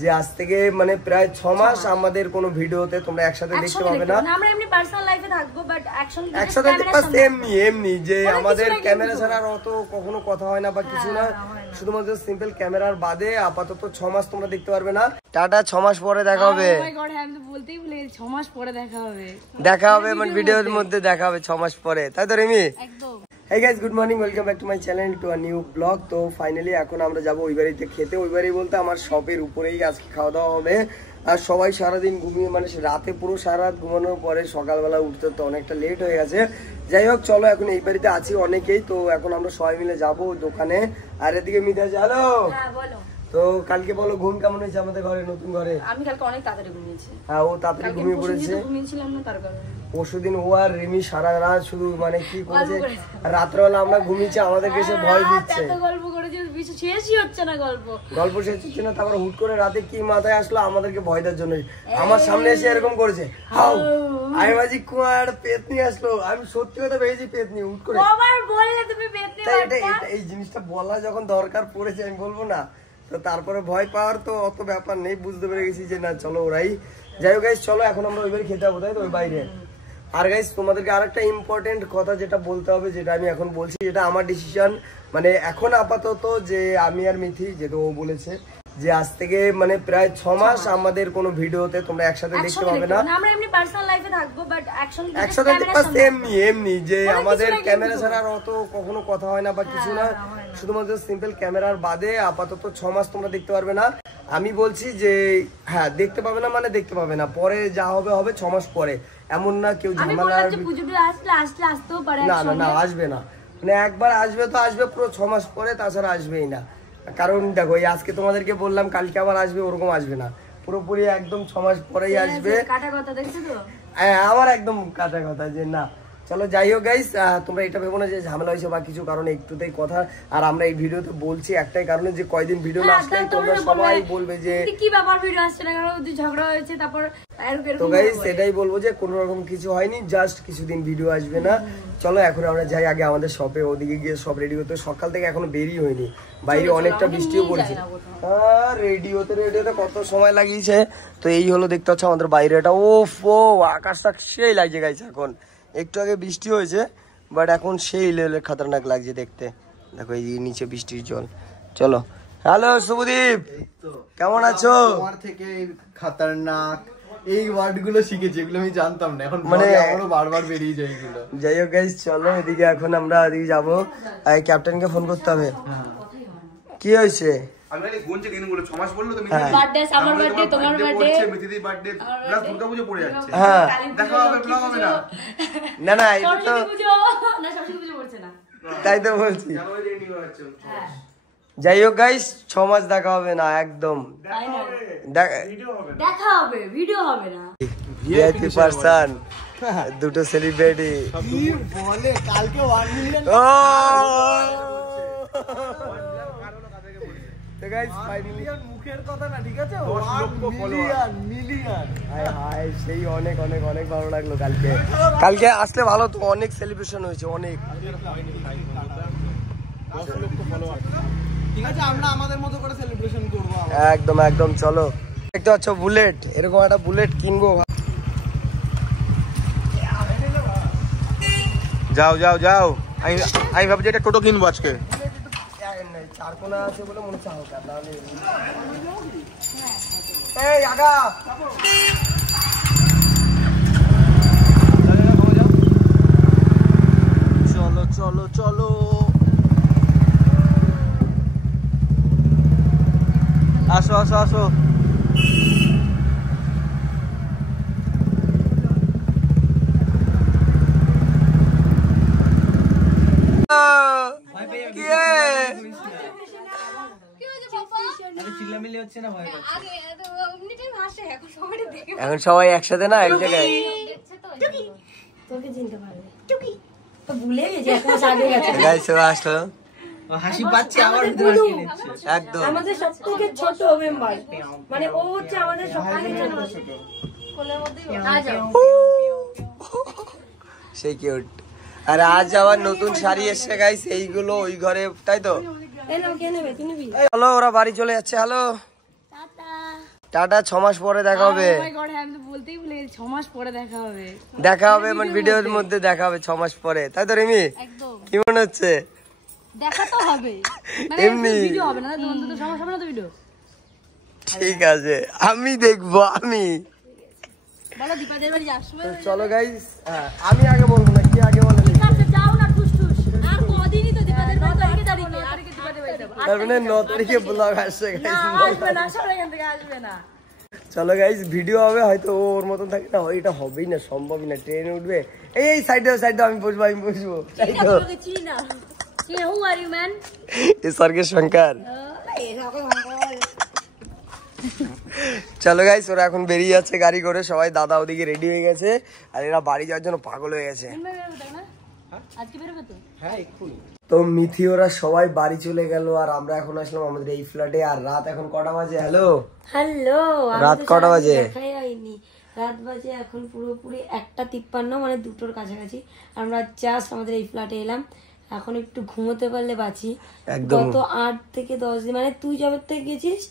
যে আজ থেকে মানে প্রায় 6 মাস আমাদের কোনো ভিডিওতে তোমরা একসাথে দেখতে পাবে না। আমরা এমনি পার্সোনাল লাইফে থাকবো, বাট একসাথে এমনি যে আমাদের ক্যামেরা ছাড়া আর অত কখনো কথা হয় না বা কিছু না, শুধুমাত্র সিম্পল ক্যামেরার বাদে আপাতত 6 মাস তোমরা দেখতে পারবে না। টাটা, 6 মাস পরে দেখা হবে। ও মাই গড, আমি তো বলতেই ভুলে গেছি 6 মাস পরে দেখা হবে মানে ভিডিওর মধ্যে দেখা হবে 6 মাস পরে, তাই তো রিমি? একদম। Hey guys, good morning, welcome back to my channel, to a new vlog. তো ফাইনালি এখন আমরা যাব ওই বাড়িতে খেতে। ওই বাড়ি বলতে আমার শপের উপরেই আজকে খাওয়া দাওয়া হবে। আর সবাই সারাদিন ঘুমিয়ে মানে রাতে পুরো সারা রাত ঘুমানোর পরে সকালবেলা উঠতে তো অনেকটা লেট হয়ে গেছে। যাই হোক, চলো এখন এই বাড়িতে আছি অনেকেই, তো এখন আমরা সবাই মিলে যাবো দোকানে। আর এদিকে মিতা, হ্যালো। হ্যাঁ বলো। তো কালকে বলো ঘুম কেমন হয়েছে আমাদের ঘরে, নতুন ঘরে? আমি কালকে অনেক তাড়াতাড়ি ঘুমিয়েছি। হ্যাঁ, ও তাড়াতাড়ি ঘুমিয়ে পড়েছে। ঘুমিয়েছিলাম না তার কারণে। পরশুদিন ও আর রিমি সারা রাত শুধু মানে কি করেছে, রাত্রেবেলা আমরা ঘুমিয়েছি, আমাদেরকে এসে ভয় দিচ্ছে। এত গল্প করেছে, শেষই হচ্ছে না গল্প শেষ হচ্ছে না। তারপর হুট করে রাতে কি মাথায় আসলো আমাদেরকে ভয় দেওয়ার জন্য আমার সামনে এসে এরকম করেছে। হাউ আমি বাজি কুয়ার পেতনি আসলো, আমি সত্যি কথা ভেবেছি পেতনি, হুট করে আবার বললে তুমি পেতনি। এই জিনিসটা বলা যখন দরকার পড়েছে আমি বলবো না, তো তারপরে ভয় পাওয়ার তো অত ব্যাপার নেই, বুঝতে পেরে গেছি যে না চলো ওরাই। যাই হোক গাইস, চলো এখন আমরা ওই বাড়ি খেতে যাবো, তাই তো, ওই বাইরে। আর গাইস তোমাদেরকে আরেকটা ইম্পর্টেন্ট কথা যেটা বলতে হবে, যেটা আমি এখন বলছি, যেটা আমার ডিসিশন, মানে এখন আপাতত যে আমি আর মিথি, যেটা ও বলেছে যে আজ থেকে মানে প্রায় 6 মাস আমাদের কোনো ভিডিওতে তোমরা একসাথে দেখতে পাবে না। আমরা এমনি পার্সোনাল লাইফে থাকবো, বাট একসাথে এমনি যে আমাদের ক্যামেরা ছাড়া আর অত কখনো কথা হয় না বা কিছু না, শুধুমাত্র সিম্পল ক্যামেরার বাদে আপাতত 6 মাস তোমরা দেখতে পারবে না। আমি বলছি যে হ্যাঁ, দেখতে পাবে না মানে দেখতে পাবে না, পরে যা হবে হবে 6 মাস পরে, এমন না কেউ ঝামেলা। না আসবে না, মানে একবার আসবে তো আসবে পুরো 6 মাস পরে, তাছাড়া আসবেই না। কারণ দেখো, এই আজকে তোমাদেরকে বললাম কালকে আবার আসবে, ওরকম আসবে না, পুরোপুরি একদম 6 মাস পরেই আসবে। আমার একদম কাটা কথা যে না। চলো যাই হোক গাইস, তোমরা এটা ভেবো না যে ঝামেলা হয়েছে বা কিছু, কারণ একটুতেই কথা। আর আমরা এই ভিডিওতে বলছি একটাই কারণে, যে কয়দিন ভিডিও না আসলে তোমরা সবাই বলবে যে কি ব্যাপার ভিডিও আসছে না, কারণ ঝগড়া হয়েছে। তারপর তো গাইস সেটাই বলবো যে কোনো রকম কিছু হয়নি, জাস্ট কিছুদিন ভিডিও আসবে না। চলো এখন আমরা যাই আগে আমাদের শপে, ওদিকে গিয়ে সব রেডি করতে। সকাল থেকে এখনো বেরিয়ে হয়নি, বাইরে অনেকটা বৃষ্টিও পড়েছে। রেডিওতে কত সময় লাগিয়েছে। তো এই হলো, দেখতে পাচ্ছ আমাদের বাইরেটা, ও আকাশটা সেই লাগছে গাইছে। এখন একটু আগে বৃষ্টি হয়েছে, বাট এখন সেই লেভেলের খতরনাক লাগছে দেখতে। দেখো এই নিচে বৃষ্টির জল। চলো, হ্যালো শুভদীপ, কেমন আছো? তোমার থেকে খতরনাক এই ওয়ার্ড গুলো শিখেছি, এগুলো আমি জানতাম না, এখন মানে আমারও বারবার বেরিয়ে যায় এগুলো। যাই হোক গাইস, চলো এদিকে এখন আমরা এদিকে যাবো, ক্যাপ্টেনকে ফোন করতে হবে। কি হয়েছে? আমি মানে গুনছে দিনগুলো 6 মাস বললো তো, বার্থডে, আমার বার্থডে, তোমার বার্থডে, মিথিদির বার্থডে প্লাস দুর্গাপূজা পড়ে যাচ্ছে। হ্যাঁ দেখা হবে, ব্লগ হবে না। না এটা তো না, সরস্বতী পুজো পড়ছে না, তাই তো বলছি। জানুয়ারি রেডি হচ্ছে। যাই হোক গাইস, 6 মাস দেখা হবে না, একদম দেখা হবে, ভিডিও হবে না। ভিআইপি পারসন, দুটো সেলিব্রিটি কি বলে কালকে 1 মিলিয়ন। ও তো গাইস ফাইনালি মুখের কথা না, ঠিক আছে, 10 লক্ষ মিলিয়ন। হাই সেই অনেক অনেক অনেক ভালো লাগলো। কালকে আসলে ভালো তো, অনেক সেলিব্রেশন হয়েছে, অনেক। 10 লক্ষ ফলোয়ার, ঠিক আছে, আমরা আমাদের মতো করে সেলিব্রেশন করব। একদম একদম। চলো, দেখতে পাচ্ছ বুলেট, এরকম একটা বুলেট কিনবো। যাও যাও যাও, আমি ভাবছি এটা টোটো কিনবো আজকে। চারকোনা আছে বলে মনে হচ্ছে হালকা, তাহলে এই আগা চলো চলো চলো, আসো আসো আসো। এখন সবাই একসাথে না, এক জায়গায়। আসলো হাসি পাচ্ছে আমার, একদম আমাদের সবথেকে ছোট মেম্বার, মানে ও হচ্ছে আমাদের সবথেকে ছোট। সেই কিউট। আর আজ আবার নতুন শাড়ি এসছে গাইস, এইগুলো ওই ঘরে, তাই তো। চলো ওরা বাড়ি চলে যাচ্ছে। Hello tata. টাটা, 6 মাস পরে দেখা হবে। ও মাই গড, আমি তো বলতেই ভুলে গেছি 6 মাস পরে দেখা হবে। দেখা হবে মানে ভিডিওর মধ্যে দেখা হবে 6 মাস পরে, তাই তো রিমি? একদম কি মনে হচ্ছে? দেখা তো হবে, মানে এমনি ভিডিও হবে না, তোমাদের তো সমস্যা হবে না তো ভিডিও। ঠিক আছে, আমি দেখবো। আমি বলো দীপাদের বাড়ি আসবে। চলো গাইস, আমি আগে বলবো না, কি আগে বলে দিই। আচ্ছা যাও না, ঠুস ঠুস। আর কদিনই তো দীপাদের বাড়ি, তারিখে দীপাদের বাড়ি যাব। তার মানে 9 তারিখে ব্লগ আসছে না গাইস। আসবে না, সব এখান থেকে আসবে না। চলো গাইস, ভিডিও হবে, হয়তো ওর মতন থাকে না, এটা হবেই না, সম্ভবই না। ট্রেনে উঠবে, এই সাইডে আমি বসবো, তাই তো? চিনি না, হু আর ইউ ম্যান? স্বর্গের শঙ্কর। চলো গাইস, ওরা এখন বেরিয়ে যাচ্ছে গাড়ি করে, সবাই দাদা ওদিকে রেডি হয়ে গেছে, আর এরা বাড়ি যাওয়ার জন্য পাগল হয়ে গেছে। আজকে বেরোবে তো? তো মিথি ওরা সবাই বাড়ি চলে গেল, আর আমরা এখন আসলাম আমাদের এই ফ্ল্যাটে। আর রাত এখন কটা বাজে? হ্যালো, রাত কটা বাজে? দেখাই হয়নি, রাত বাজে এখন পুরোপুরি 1:53, মানে 2টোর কাছাকাছি। আমরা জাস্ট আমাদের এই ফ্ল্যাটে এলাম, এখন একটু ঘুমোতে পারলে বাঁচি। গত 8 থেকে 10 দিন, মানে তুই যবে থেকে গেছিস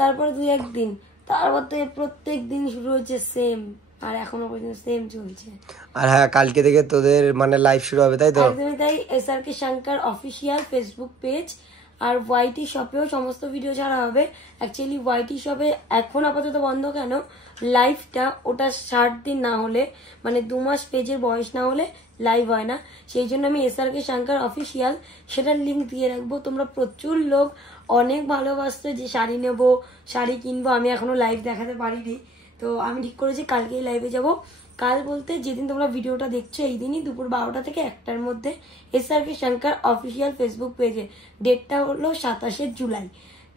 তারপরে 2-1 দিন, তারপর থেকে প্রত্যেক দিন শুরু হচ্ছে সেম, আর এখনো পর্যন্ত সেম চলছে। আর হ্যাঁ, কালকে থেকে তোদের মানে লাইভ শুরু হবে, তাই তো? একদমই তাই। SRK Shankar official Facebook page আর ওয়াইটি শপেও সমস্ত ভিডিও ছাড়া হবে। অ্যাকচুয়ালি ওয়াইটি শপে এখন আপাতত বন্ধ, কেন লাইভটা ওটা 60 দিন না হলে, মানে 2 মাস পেজের বয়স না হলে লাইভ হয় না। সেই জন্য আমি এসআরকে শঙ্কর অফিসিয়াল সেটার লিঙ্ক দিয়ে রাখবো। তোমরা প্রচুর লোক অনেক ভালোবাসতো যে শাড়ি নেবো, শাড়ি কিনবো, আমি এখনো লাইভ দেখাতে পারিনি। তো আমি ঠিক করেছি কালকেই লাইভে যাব। কাল বলতে যেদিন তোমরা ভিডিওটা দেখছো এই দিনই দুপুর 12টা থেকে 1টার মধ্যে এসআরকে শঙ্কর অফিসিয়াল ফেসবুক পেজে। ডেটটা হলো 27শে জুলাই।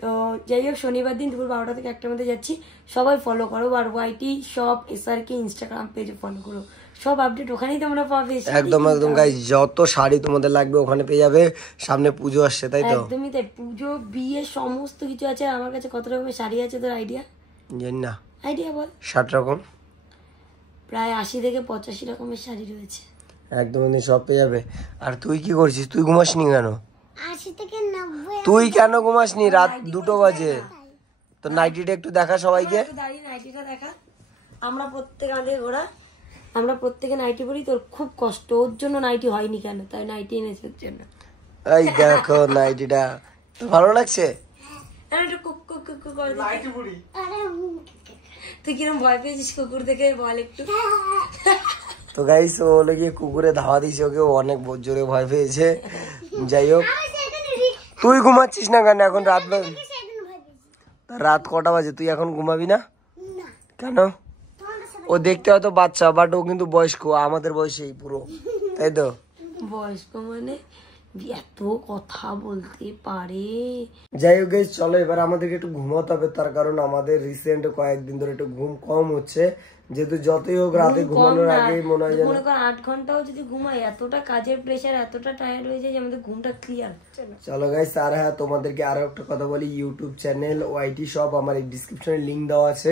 তো যাই হোক, শনিবার দিন দুপুর 12টা থেকে 1টার মধ্যে যাচ্ছি। সবাই ফলো করো, আর ওয়াইটি শপ এসআরকে ইনস্টাগ্রাম পেজে ফলো করো, সব আপডেট ওখানেই তোমরা পাবে। একদম একদম গাইস, যত শাড়ি তোমাদের লাগবে ওখানে পেয়ে যাবে। সামনে পুজো আসছে, তাই তো? একদমই তাই, পুজো বিয়ে সমস্ত কিছু আছে। আমার কাছে কত রকমের শাড়ি আছে তোর আইডিয়া? জানি না, আইডিয়া বল। 60 রকম, প্রায় 80 থেকে 85 রকমের শাড়ি রয়েছে। একদম সব পেয়ে যাবে। আর তুই কি করছিস? তুই ঘুমাসনি কেন? 80 থেকে 90। তুই কেন ঘুমাসনি? রাত 2টো বাজে। তো নাইটিটা একটু দেখা সবাইকে। দাঁড়িয়ে নাইটিটা দেখা। আমরা প্রত্যেক আমাদের ঘোরা, আমরা প্রত্যেকে নাইটি পরি। তোর খুব কষ্ট, ওর জন্য নাইটি হয়নি কেন, তাই নাইটি এনেছে ওর জন্য। এই দেখো নাইটিটা, ভালো লাগছে? একটু কুক কুক কুক কুক করে দিই। আরে তুই কিরম ভয় পেয়েছিস কুকুর দেখে বল একটু। তো গাইস, ও গিয়ে কুকুরে ধাওয়া দিয়েছে ওকে, ও অনেক জোরে ভয় পেয়েছে। যাই হোক, তুই ঘুমাচ্ছিস না কেন? এখন রাত বাজে, রাত কটা বাজে? তুই এখন ঘুমাবি না কেন? ও দেখতে হয়তো বাচ্চা, বাট ও কিন্তু বয়স্ক, আমাদের বয়সেই পুরো, তাই তো? বয়স্ক মানে এত কথা বলতে পারে। যাই হোক গাইস, চলো এবার আমাদেরকে একটু ঘুমাতে হবে, তার কারণ আমাদের রিসেন্ট কয়েকদিন ধরে একটু ঘুম কম হচ্ছে। যেহেতু যতই হোক রাতে ঘুমানোর আগেই মনে হয় যেন, মনে কর 8 ঘন্টাও যদি ঘুমাই, এতটা কাজের প্রেসার, এতটা টায়ার্ড হয়ে যায় যে আমাদের ঘুমটা ক্লিয়ার হচ্ছে না। চলো গাইস, আর হ্যাঁ তোমাদেরকে আরো একটা কথা বলি, ইউটিউব চ্যানেল ওয়াইটি শপ আমার এই ডিসক্রিপশনে লিংক দেওয়া আছে,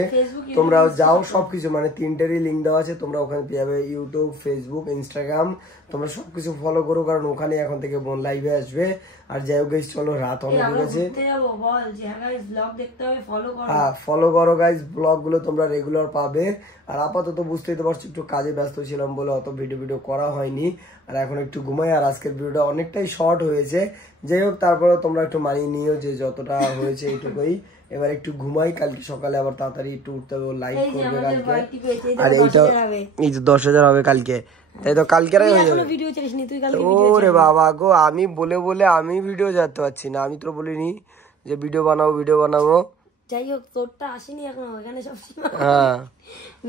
তোমরা যাও, সবকিছু মানে 3টেরই লিংক দেওয়া আছে, তোমরা ওখানে পেয়ে যাবে। ইউটিউব, ফেসবুক, ইনস্টাগ্রাম, তোমরা সবকিছু ফলো করো, কারণ ওখানে এখন থেকে বোন লাইভে আসবে। আর যাই হোক গাইস, চলো রাত অনেক হয়ে গেছে, যাবো বল যে হ্যাঁ গাইস ব্লগ দেখতে হবে, ফলো করো। হ্যাঁ ফলো করো গাইস, ব্লগ গুলো তোমরা রেগুলার পাবে। আর আপাতত বুঝতেই তো পারছো, একটু কাজে ব্যস্ত ছিলাম বলে অত ভিডিও করা হয়নি, আর এখন একটু ঘুমাই। আর আজকের ভিডিওটা অনেকটাই শর্ট হয়েছে, যাই হোক তারপরে তোমরা একটু মানিয়ে নিও যে যতটা হয়েছে এইটুকুই। এবার একটু ঘুমাই, কালকে সকালে আবার তাড়াতাড়ি একটু উঠতে হবে, লাইভ করবে কালকে। আর এইটা এই যে 10,000 হবে কালকে, তাই তো? কালকেরাই হয়ে যাবে। ভিডিও চালিসনি তুই কালকে? ওরে বাবা গো, আমি বলে বলে আমি ভিডিও যেতে পারছি না। আমি তো বলিনি যে ভিডিও বানাবো। যাই হোক, তোরটা আসেনি এখন, ওখানে সব হ্যাঁ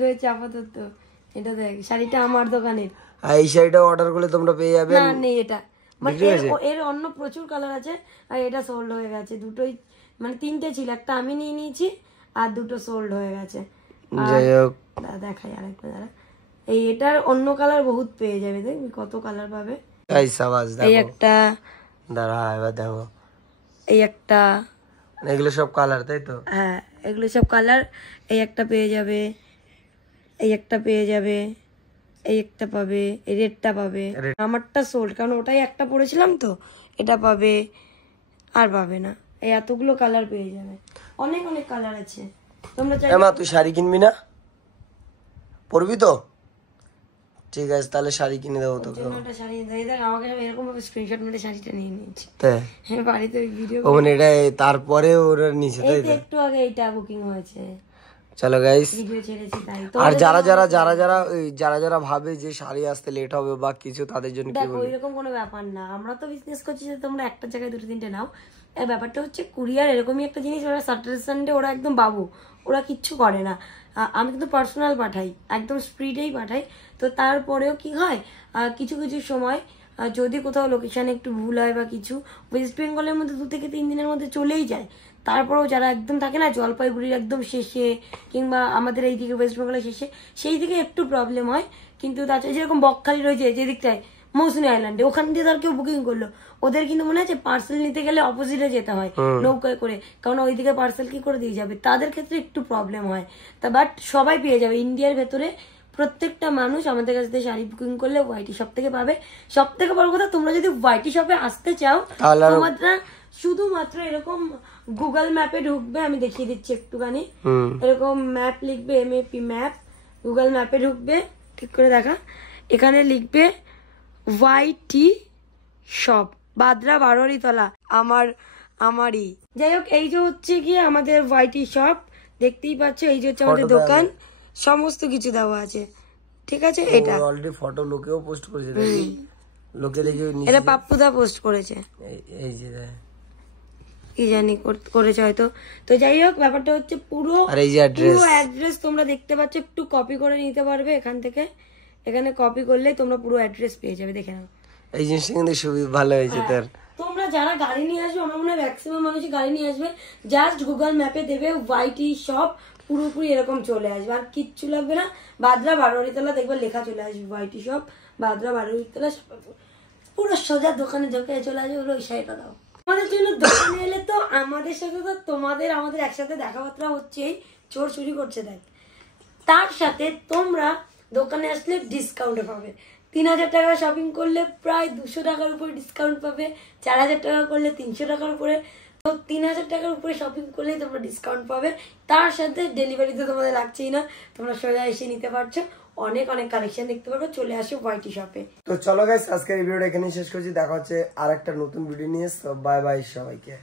রয়েছে আপাতত। এটা দেখ, শাড়িটা আমার দোকানের। আর এই শাড়িটা অর্ডার করলে তোমরা পেয়ে যাবে। না নেই এটা, মানে এর অন্য প্রচুর কালার আছে, আর এটা সোল্ড হয়ে গেছে। দুটোই মানে 3টে ছিল, একটা আমি নিয়ে নিয়েছি আর 2টো সোল্ড হয়ে গেছে। যাই হোক দেখাই আরেকটা, দাঁড়া। এই এটার অন্য কালার বহুত পেয়ে যাবে, দেখবি কত কালার পাবে। এই সাবাস দেখো, এই একটা, দাঁড়া এবার দেখো, এই একটা, এগুলো সব কালার, তাই তো? হ্যাঁ এগুলো সব কালার। এই একটা পেয়ে যাবে, এই একটা পেয়ে যাবে, এই একটা পাবে, এই রেডটা পাবে। আমারটা সোল্ড, কারণ ওটাই একটা পরেছিলাম তো। এটা পাবে, আর পাবে না। এই এতগুলো কালার পেয়ে যাবে, অনেক অনেক কালার আছে। তোমরা মা তুই শাড়ি কিনবি না? পরবি তো? ঠিক আছে তাহলে শাড়ি কিনে দেবো তোকে। শাড়ি দেখ আমাকে এরকম ভাবে স্ক্রিনশট মেরে শাড়িটা নিয়ে নিয়েছি। তাই হ্যাঁ বাড়িতে ভিডিও ও মানে এটা তারপরে ওরা নিচে তাই তো? একটু আগে এইটা বুকিং হয়েছে। চলো গাইস, ভিডিও ছেড়েছি তাই। আর যারা যারা ভাবে যে শাড়ি আসতে লেট হবে বা কিছু, তাদের জন্য কি দেখো বলি, এরকম কোনো ব্যাপার না। আমরা তো বিজনেস করছি যে তোমরা একটা জায়গায় দুটো তিনটে নাও। এই ব্যাপারটা হচ্ছে কুরিয়ার এরকমই একটা জিনিস, ওরা স্যাটারডে সানডে ওরা একদম বাবু, ওরা কিচ্ছু করে না। আমি কিন্তু পার্সোনাল পাঠাই, একদম স্পিডেই পাঠাই। তো তারপরেও কি হয়, কিছু কিছু সময় যদি কোথাও লোকেশনে একটু ভুল হয় বা কিছু, ওয়েস্ট বেঙ্গলের মধ্যে 2 থেকে 3 দিনের মধ্যে চলেই যায়। তারপরেও যারা একদম থাকে না জলপাইগুড়ির একদম শেষে কিংবা আমাদের এই দিকে ওয়েস্ট বেঙ্গলের শেষে, সেই দিকে একটু প্রবলেম হয়। কিন্তু তাছাড়া যেরকম বকখালি রয়েছে যে দিকটায় মৌসুমী আইল্যান্ডে, ওখান দিয়ে ধর কেউ বুকিং করলো, ওদের কিন্তু মনে আছে পার্সেল নিতে গেলে অপোজিটে যেতে হয় নৌকায় করে, কারণ ওইদিকে পার্সেল কি করে দিয়ে যাবে, তাদের ক্ষেত্রে একটু প্রবলেম হয়। তা বাট সবাই পেয়ে যাবে ইন্ডিয়ার ভেতরে। প্রত্যেকটা মানুষ আমাদের কাছ থেকে শাড়ি বুকিং করলে ওয়াইটি শপ থেকে পাবে। সব থেকে বড় কথা, তোমরা যদি ওয়াইটি শপে আসতে চাও তোমরা শুধুমাত্র এরকম গুগল ম্যাপে ঢুকবে, আমি দেখিয়ে দিচ্ছি একটুখানি। এরকম ম্যাপ লিখবে, MAP ম্যাপ, গুগল ম্যাপে ঢুকবে, ঠিক করে দেখা, এখানে লিখবে ওয়াইটি শপ, বাদরা বারোয়ারিতলা, আমারই। যাই হোক, এই যে হচ্ছে গিয়ে আমাদের ওয়াইটি শপ, দেখতেই পাচ্ছ, এই যে হচ্ছে আমাদের দোকান, সমস্ত কিছু দেওয়া আছে, ঠিক আছে। এটা অলরেডি ফটো লোকেও পোস্ট করেছে, লোকে দেখে এটা পাপ্পুদা পোস্ট করেছে, এই যে কি জানি করেছে হয়তো। তো যাই হোক, ব্যাপারটা হচ্ছে পুরো অ্যাড্রেস তোমরা দেখতে পাচ্ছ, একটু কপি করে নিতে পারবে এখান থেকে। এখানে কপি করলে তোমরা পুরো অ্যাড্রেস পেয়ে যাবে, দেখে নাও। এই জিনিসটা কিন্তু সুবিধা ভালো হয়েছে তোর। তোমরা যারা গাড়ি নিয়ে আসবে, আমার মনে হয় ম্যাক্সিমাম মানুষই গাড়ি নিয়ে আসবে, জাস্ট গুগল ম্যাপে দেবে ওয়াইটি শপ, পুরোপুরি এরকম চলে আসবে, আর কিচ্ছু লাগবে না। বাদরা বারোয়ারিতলা দেখবে লেখা চলে আসবে, ওয়াইটি শপ বাদরা বারোয়ারিতলা, পুরো সোজা দোকানে ঢোকে চলে আসবে, ওই সাইডটা দাও। আমাদের জন্য দোকানে এলে তো আমাদের সাথে তো আমাদের একসাথে দেখাবার্তা হচ্ছেই, চোর চুরি করছে দেখ। তার সাথে তোমরা দোকানে আসলে ডিসকাউন্টে পাবে। 3000 টাকা শপিং করলে প্রায় 200 টাকার উপরে ডিসকাউন্ট পাবে, 4000 টাকা করলে 300 টাকার উপরে। তো 3000 টাকার উপরে শপিং করলেই তোমরা ডিসকাউন্ট পাবে। তার সাথে ডেলিভারি তো তোমাদের লাগছেই না, তোমরা সোজা এসে নিতে পারছো। অনেক অনেক কালেকশন দেখতে পারবে, চলে আসো ওয়াইটি শপে। তো চলো গাইস, আজকের এই ভিডিওটা এখানেই শেষ করছি। দেখা হচ্ছে আর একটা নতুন ভিডিও নিয়ে। বাই বাই সবাইকে।